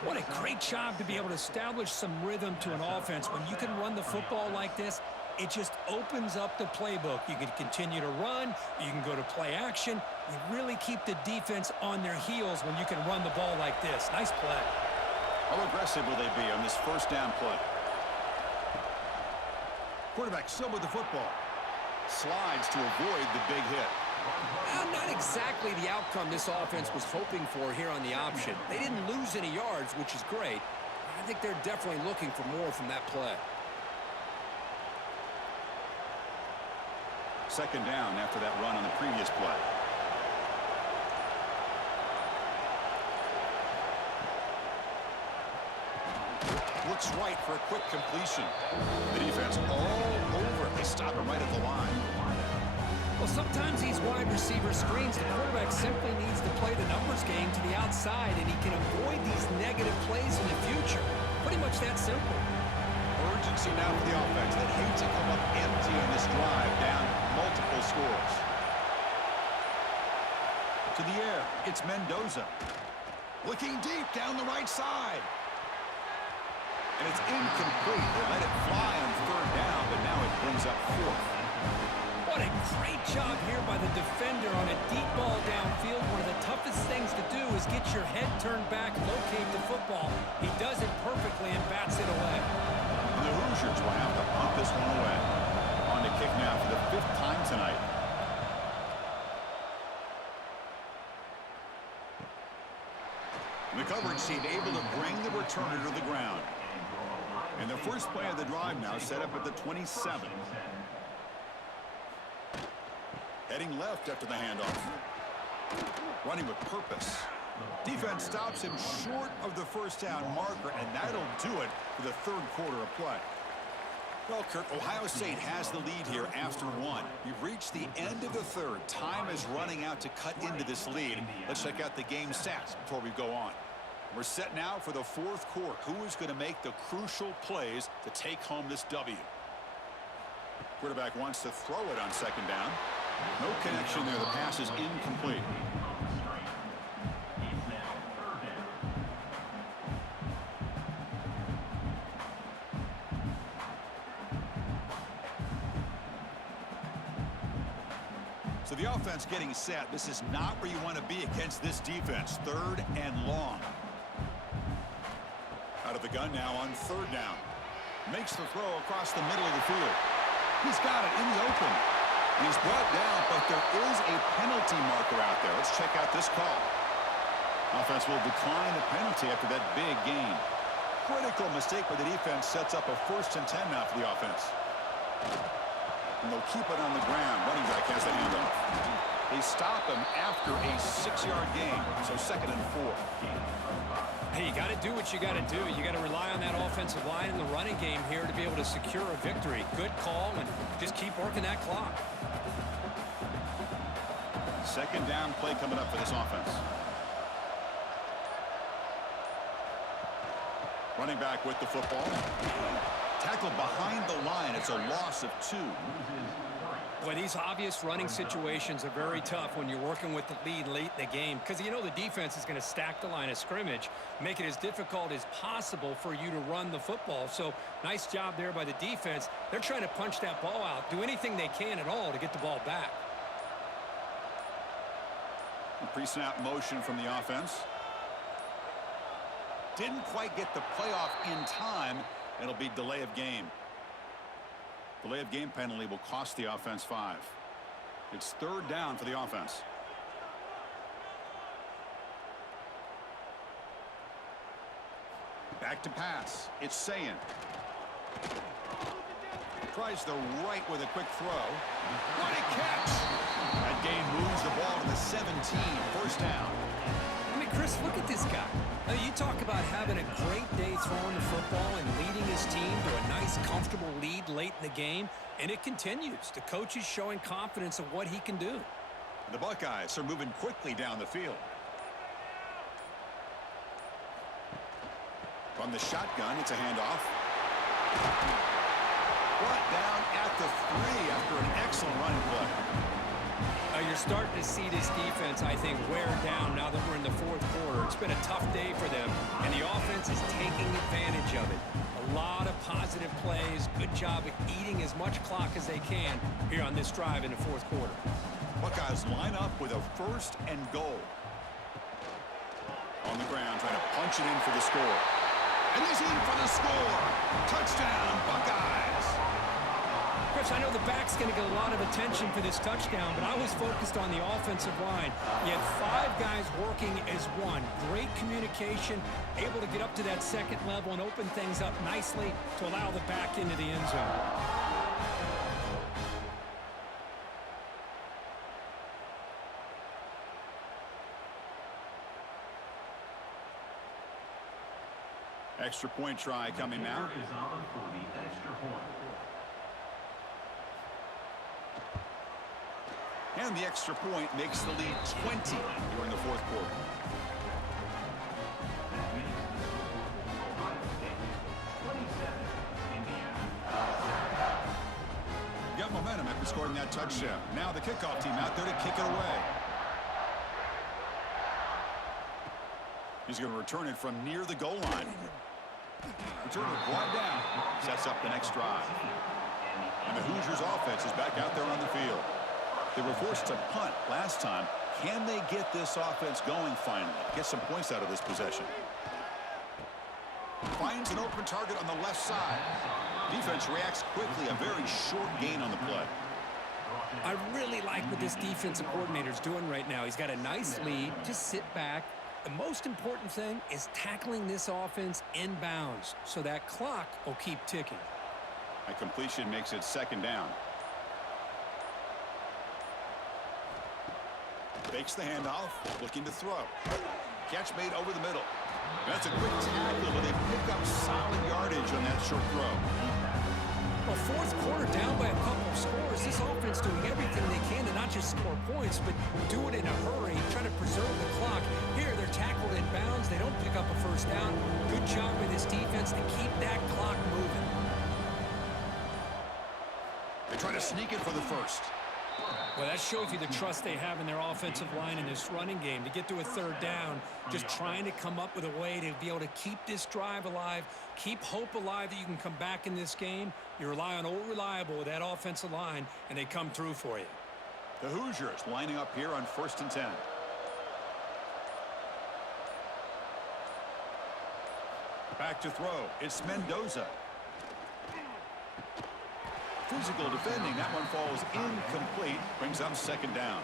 What a great job to be able to establish some rhythm to an offense. When you can run the football like this, it just opens up the playbook. You can continue to run. You can go to play action. You really keep the defense on their heels when you can run the ball like this. Nice play. How aggressive will they be on this first down play? Quarterback still with the football. Slides to avoid the big hit. Not exactly the outcome this offense was hoping for here on the option. They didn't lose any yards, which is great. I think they're definitely looking for more from that play. 2nd down after that run on the previous play. Looks right for a quick completion. The defense all over. They stop him right at the line. Well, sometimes these wide receiver screens, the quarterback simply needs to play the numbers game to the outside, and he can avoid these negative plays in the future. Pretty much that simple. Urgency now for the offense. They hate to come up empty on this drive, down multiple scores. To the air, it's Mendoza. Looking deep down the right side. And it's incomplete. They let it fly on 3rd down, but now it brings up 4th. What a great job here by the defender on a deep ball downfield. One of the toughest things to do is get your head turned back, locate the football. He does it perfectly and bats it away. And the Hoosiers will have to punt this one away. On to kick now for the 5th time tonight. The coverage team able to bring the returner to the ground. And the first play of the drive now set up at the 27. Heading left after the handoff. Running with purpose. Defense stops him short of the first down marker, and that'll do it for the third quarter of play. Well, Kirk, Ohio State has the lead here after one. We've reached the end of the third. Time is running out to cut into this lead. Let's check out the game stats before we go on. We're set now for the fourth quarter. Who is going to make the crucial plays to take home this W? Quarterback wants to throw it on second down. No connection there. The pass is incomplete. So the offense getting set. This is not where you want to be against this defense. Third and long. Out of the gun now on third down. Makes the throw across the middle of the field. He's got it in the open. He's brought down, but there is a penalty marker out there. Let's check out this call. Offense will decline the penalty after that big gain. Critical mistake by the defense sets up a 1st and 10 now for the offense. And they'll keep it on the ground. Running back has the handoff. They stop him after a 6-yard gain. So 2nd and 4. Hey, you got to do what you got to do. You got to rely on that offensive line in the running game here to be able to secure a victory. Good call, and just keep working that clock. 2nd down play coming up for this offense. Running back with the football. Tackled behind the line. It's a loss of 2. Boy, these obvious running situations are very tough when you're working with the lead late in the game, because you know the defense is going to stack the line of scrimmage, make it as difficult as possible for you to run the football. So nice job there by the defense. They're trying to punch that ball out, do anything they can at all to get the ball back. Pre-snap motion from the offense. Didn't quite get the playoff in time. It'll be delay of game. Delay of game penalty will cost the offense 5. It's 3rd down for the offense. Back to pass. It's Sayin. Tries the right with a quick throw. What a catch! That gain moves the ball to the 17. 1st down. I mean, Chris, look at this guy. You talk about having a great day throwing the football and leading his team to a nice, comfortable lead late in the game, and it continues. The coach is showing confidence of what he can do. The Buckeyes are moving quickly down the field. From the shotgun, it's a handoff. Brought down at the 3 after an excellent running play. You're starting to see this defense, I think, wear down now that we're in the 4th quarter. It's been a tough day for them, and the offense is taking advantage of it. A lot of positive plays. Good job of eating as much clock as they can here on this drive in the 4th quarter. Buckeyes line up with a 1st and goal. On the ground, trying to punch it in for the score. And he's in for the score. Touchdown, Buckeyes. Chris, I know the back's going to get a lot of attention for this touchdown, but I was focused on the offensive line. You had 5 guys working as one. Great communication, able to get up to that 2nd level and open things up nicely to allow the back into the end zone. Extra point try coming now. Is on for the extra point. And the extra point makes the lead 20 during the 4th quarter. That makes the score Ohio State 27, Indiana. Got momentum after scoring that touchdown. Now the kickoff team out there to kick it away. He's going to return it from near the goal line. Return it brought down. Sets up the next drive. And the Hoosiers offense is back out there on the field. They were forced to punt last time. Can they get this offense going finally? Get some points out of this possession. Finds an open target on the left side. Defense reacts quickly. A very short gain on the play. I really like what this defensive coordinator is doing right now. He's got a nice lead. Just sit back. The most important thing is tackling this offense inbounds so that clock will keep ticking. A completion makes it 2nd down. Fakes the handoff, looking to throw. Catch made over the middle. That's a quick tackle, but they pick up solid yardage on that short throw. Well, fourth quarter, down by a couple of scores. This offense doing everything they can to not just score points, but do it in a hurry, trying to preserve the clock. Here, they're tackled in bounds. They don't pick up a first down. Good job by this defense to keep that clock moving. They try to sneak it for the first. Well, that shows you the trust they have in their offensive line in this running game. To get to a third down, just trying to come up with a way to be able to keep this drive alive, keep hope alive that you can come back in this game. You rely on old reliable with that offensive line, and they come through for you. The Hoosiers lining up here on 1st and 10. Back to throw. It's Mendoza. Physical defending. That one falls incomplete. Brings up 2nd down.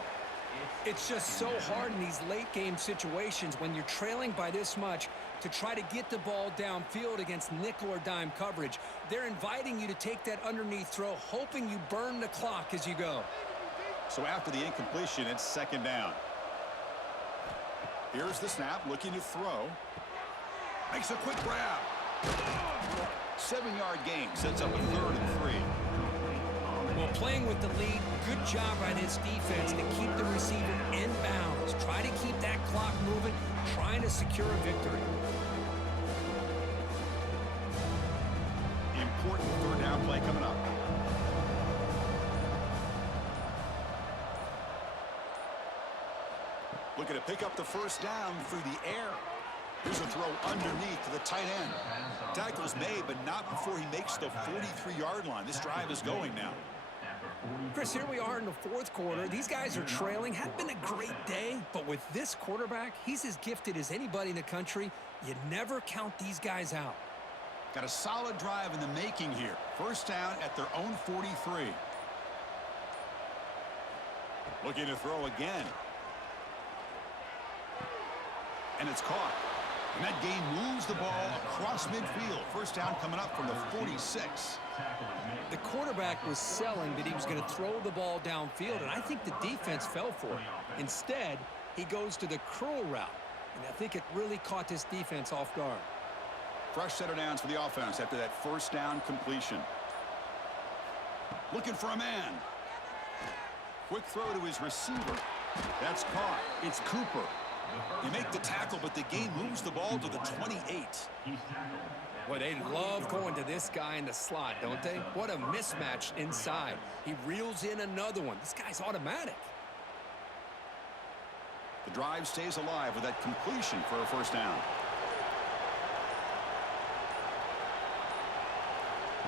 It's just so hard in these late-game situations when you're trailing by this much to try to get the ball downfield against nickel or dime coverage. They're inviting you to take that underneath throw, hoping you burn the clock as you go. So after the incompletion, it's 2nd down. Here's the snap, looking to throw. Makes a quick grab. 7-yard gain, sets up a 3rd and 3. Well, playing with the lead, good job by this defense to keep the receiver in bounds. Try to keep that clock moving, trying to secure a victory. Important 3rd down play coming up. Looking to pick up the 1st down through the air. Here's a throw underneath to the tight end. Tackle's made, but not before he makes the 43-yard line. This drive is going now. Chris, here we are in the 4th quarter. These guys are trailing. Had been a great day, but with this quarterback, he's as gifted as anybody in the country. You never count these guys out. Got a solid drive in the making here. 1st down at their own 43. Looking to throw again. And it's caught. And that game moves the ball across midfield. 1st down coming up from the 46. The quarterback was selling that he was going to throw the ball downfield, and I think the defense fell for it. Instead, he goes to the curl route, and I think it really caught this defense off guard. Fresh set of downs for the offense after that 1st down completion. Looking for a man. Quick throw to his receiver. That's caught. It's Cooper. They make the tackle, but the game moves the ball to the 28. Well, they love going to this guy in the slot, don't they? What a mismatch inside. He reels in another one. This guy's automatic. The drive stays alive with that completion for a 1st down.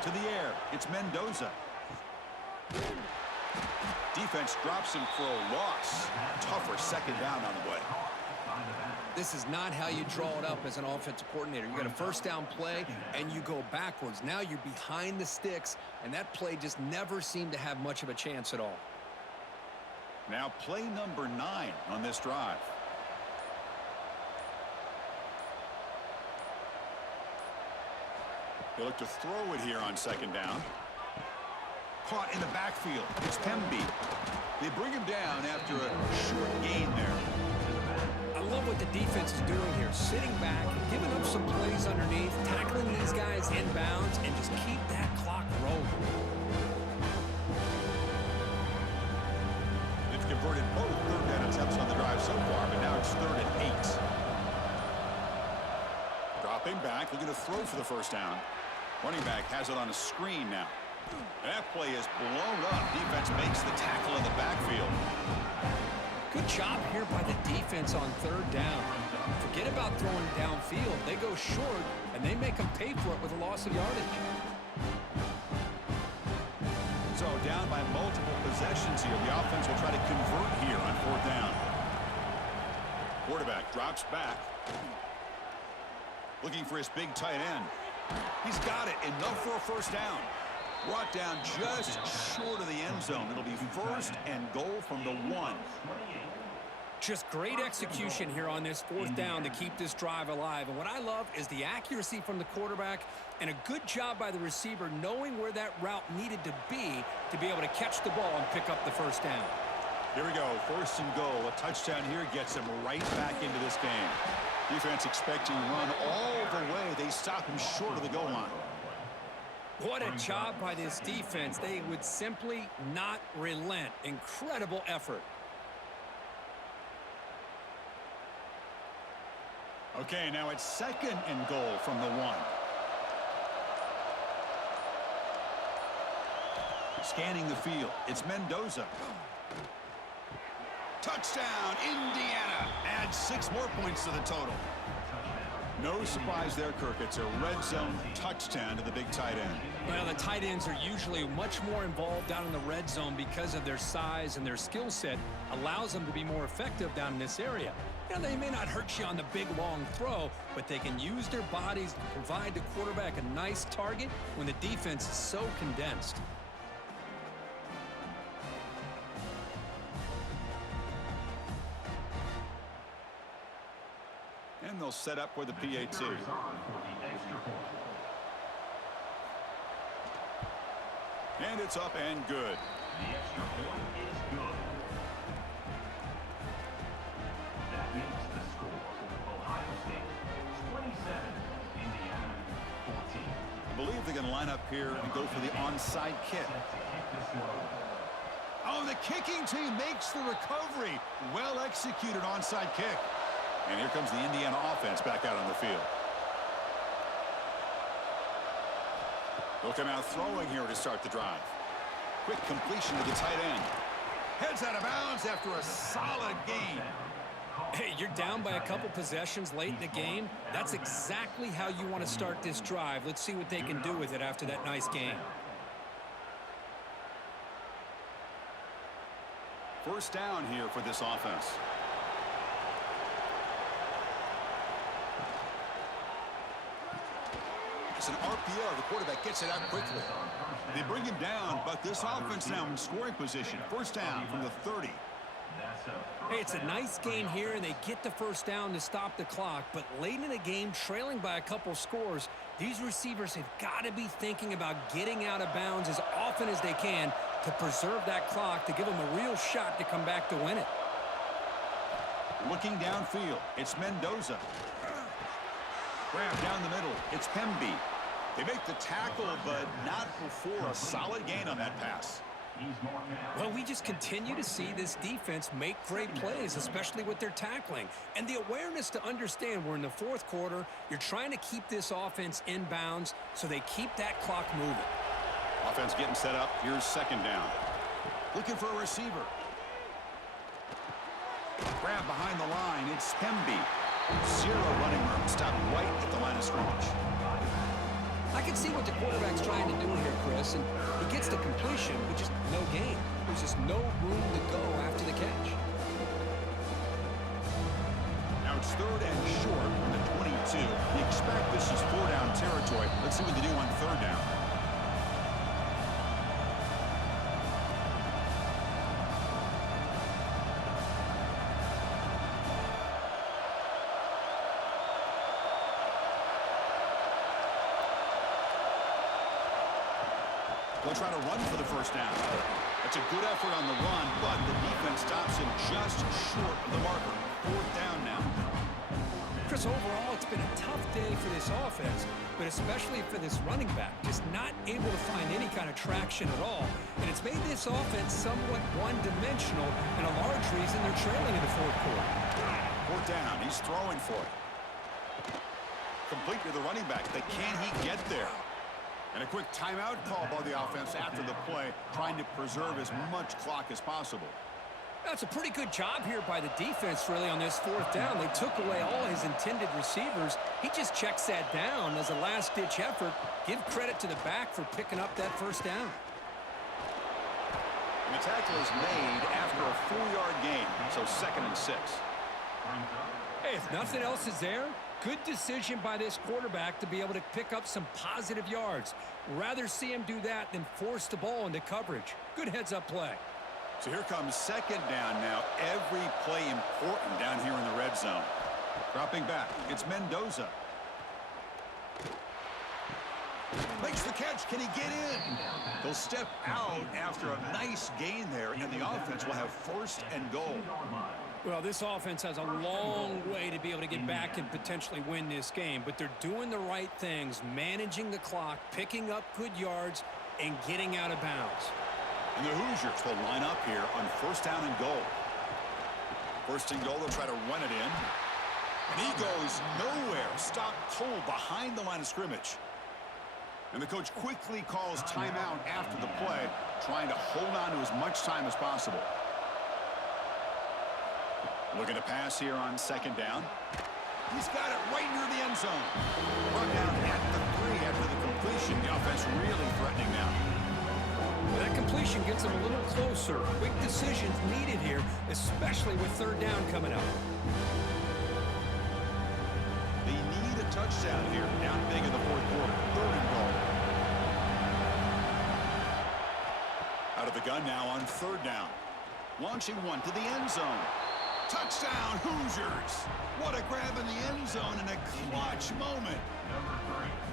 To the air, it's Mendoza. Defense drops him for a loss. Tougher 2nd down on the way. This is not how you draw it up as an offensive coordinator. You got a 1st down play, and you go backwards. Now you're behind the sticks, and that play just never seemed to have much of a chance at all. Now play number 9 on this drive. They look to throw it here on 2nd down. Caught in the backfield. It's Pemby. They bring him down after a short gain there. I love what the defense is doing here. Sitting back, giving up some plays underneath, tackling these guys in bounds, and just keep that clock rolling. They've converted both 3rd down attempts on the drive so far, but now it's 3rd and 8. Dropping back, looking to throw for the 1st down. Running back has it on a screen now. That play is blown up. Defense makes the tackle in the backfield. Good job here by the defense on 3rd down. Forget about throwing downfield. They go short, and they make them pay for it with a loss of yardage. So down by multiple possessions here. The offense will try to convert here on 4th down. Quarterback drops back. Looking for his big tight end. He's got it. Enough for a 1st down. Brought down just short of the end zone. It'll be 1st and goal from the 1. Just great execution here on this 4th down to keep this drive alive. And what I love is the accuracy from the quarterback and a good job by the receiver knowing where that route needed to be able to catch the ball and pick up the 1st down. Here we go, 1st and goal. A touchdown here gets them right back into this game. Defense expecting run all the way. They stop him short of the goal line. What a job by this defense. They would simply not relent. Incredible effort. Okay, now it's 2nd and goal from the 1. Scanning the field, it's Mendoza. Touchdown, Indiana. Adds 6 more points to the total. No surprise there, Kirk. It's a red zone touchdown to the big tight end. Well, the tight ends are usually much more involved down in the red zone because of their size and their skill set allows them to be more effective down in this area. Now, they may not hurt you on the big, long throw, but they can use their bodies to provide the quarterback a nice target when the defense is so condensed. And they'll set up for the PAT. And it's up and good. The extra point is good. That makes the score Ohio State 27, Indiana 14. I believe they're going to line up here and go for the onside kick. Oh, the kicking team makes the recovery. Well executed onside kick. And here comes the Indiana offense back out on the field. They'll come out throwing here to start the drive. Quick completion to the tight end. Heads out of bounds after a solid game. Hey, you're down by a couple possessions late in the game. That's exactly how you want to start this drive. Let's see what they can do with it after that nice game. 1st down here for this offense. It's an RPO. The quarterback gets it out quickly. They bring him down, but this offense now in scoring position. 1st down from the 30. Hey, it's a nice game here, and they get the 1st down to stop the clock. But late in the game, trailing by a couple scores, these receivers have got to be thinking about getting out of bounds as often as they can to preserve that clock, to give them a real shot to come back to win it. Looking downfield, it's Mendoza. Grab down the middle, it's Hemby. They make the tackle, but not before a solid gain on that pass. Well, we just continue to see this defense make great plays, especially with their tackling. And the awareness to understand we're in the 4th quarter, you're trying to keep this offense in bounds so they keep that clock moving. Offense getting set up. Here's 2nd down. Looking for a receiver. Grab behind the line. It's Hemby. 0 running room. Stopped right at the line of scrimmage. I can see what the quarterback's trying to do here, Chris, and he gets the completion, but just no gain. There's just no room to go after the catch. Now it's 3rd and short from the 22. You expect this is 4-down territory. Let's see what they do on 3rd down. They'll try to run for the 1st down. That's a good effort on the run, but the defense stops him just short of the marker. 4th down now. Chris, overall, it's been a tough day for this offense, but especially for this running back. Just not able to find any kind of traction at all. And it's made this offense somewhat one-dimensional, and a large reason they're trailing in the 4th quarter. 4th down. He's throwing for it. Complete to the running back. But can he get there? And a quick timeout call by the offense after the play, trying to preserve as much clock as possible. That's a pretty good job here by the defense, really, on this 4th down. They took away all his intended receivers. He just checks that down as a last-ditch effort. Give credit to the back for picking up that 1st down. And the tackle is made after a 4-yard gain, so 2nd and 6. Hey, if nothing else is there, good decision by this quarterback to be able to pick up some positive yards. Rather see him do that than force the ball into coverage. Good heads-up play. So here comes 2nd down now. Every play important down here in the red zone. Dropping back, it's Mendoza. Makes the catch. Can he get in? They'll step out after a nice gain there, and the offense will have first and goal. Well, this offense has a long way to be able to get back and potentially win this game, but they're doing the right things, managing the clock, picking up good yards, and getting out of bounds. And the Hoosiers will line up here on first down and goal. First and goal, they'll try to run it in. And he goes nowhere. Stopped cold behind the line of scrimmage. And the coach quickly calls timeout after the play, trying to hold on to as much time as possible. Looking to pass here on second down. He's got it right near the end zone. Brought down at the 3 after the completion. The offense really threatening now. Well, that completion gets them a little closer. Quick decisions needed here, especially with third down coming up. They need a touchdown here. Down big in the fourth quarter. Third and goal. Out of the gun now on third down. Launching one to the end zone. Touchdown, Hoosiers! What a grab in the end zone in a clutch moment.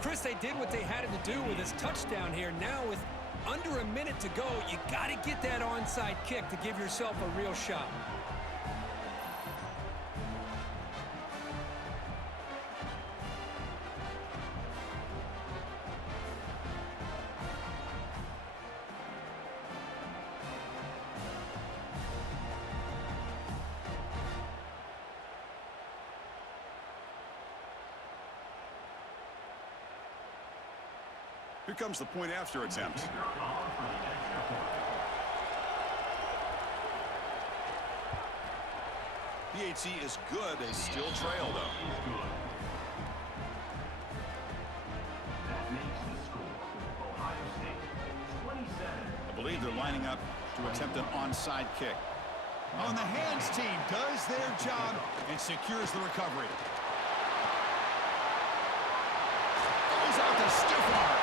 Chris, they did what they had to do with this touchdown here. Now with under a minute to go, you got to get that onside kick to give yourself a real shot. Here comes the point after attempt. PAT is good. They still trail, though. That makes the score. Ohio State 27. I believe they're lining up to attempt an onside kick. On the hands team does their job and secures the recovery. Goes out to stiff arm.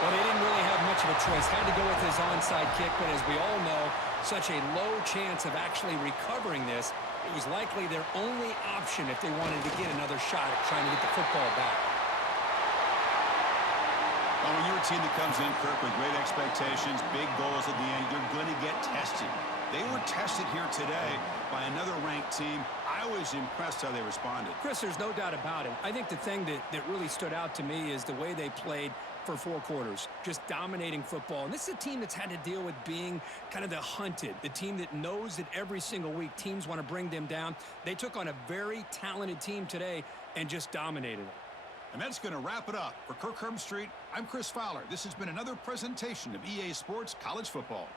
Well, they didn't really have much of a choice. Had to go with his onside kick, but as we all know, such a low chance of actually recovering this. It was likely their only option if they wanted to get another shot at trying to get the football back. Well, when you're a team that comes in, Kirk, with great expectations, big goals at the end, you're going to get tested. They were tested here today by another ranked team. I was impressed how they responded. Chris, there's no doubt about it. I think the thing that really stood out to me is the way they played for 4 quarters, just dominating football. And this is a team that's had to deal with being kind of the hunted, the team that knows that every single week teams want to bring them down. They took on a very talented team today and just dominated it. And that's going to wrap it up. For Kirk Herbstreit, I'm Chris Fowler. This has been another presentation of EA Sports College Football.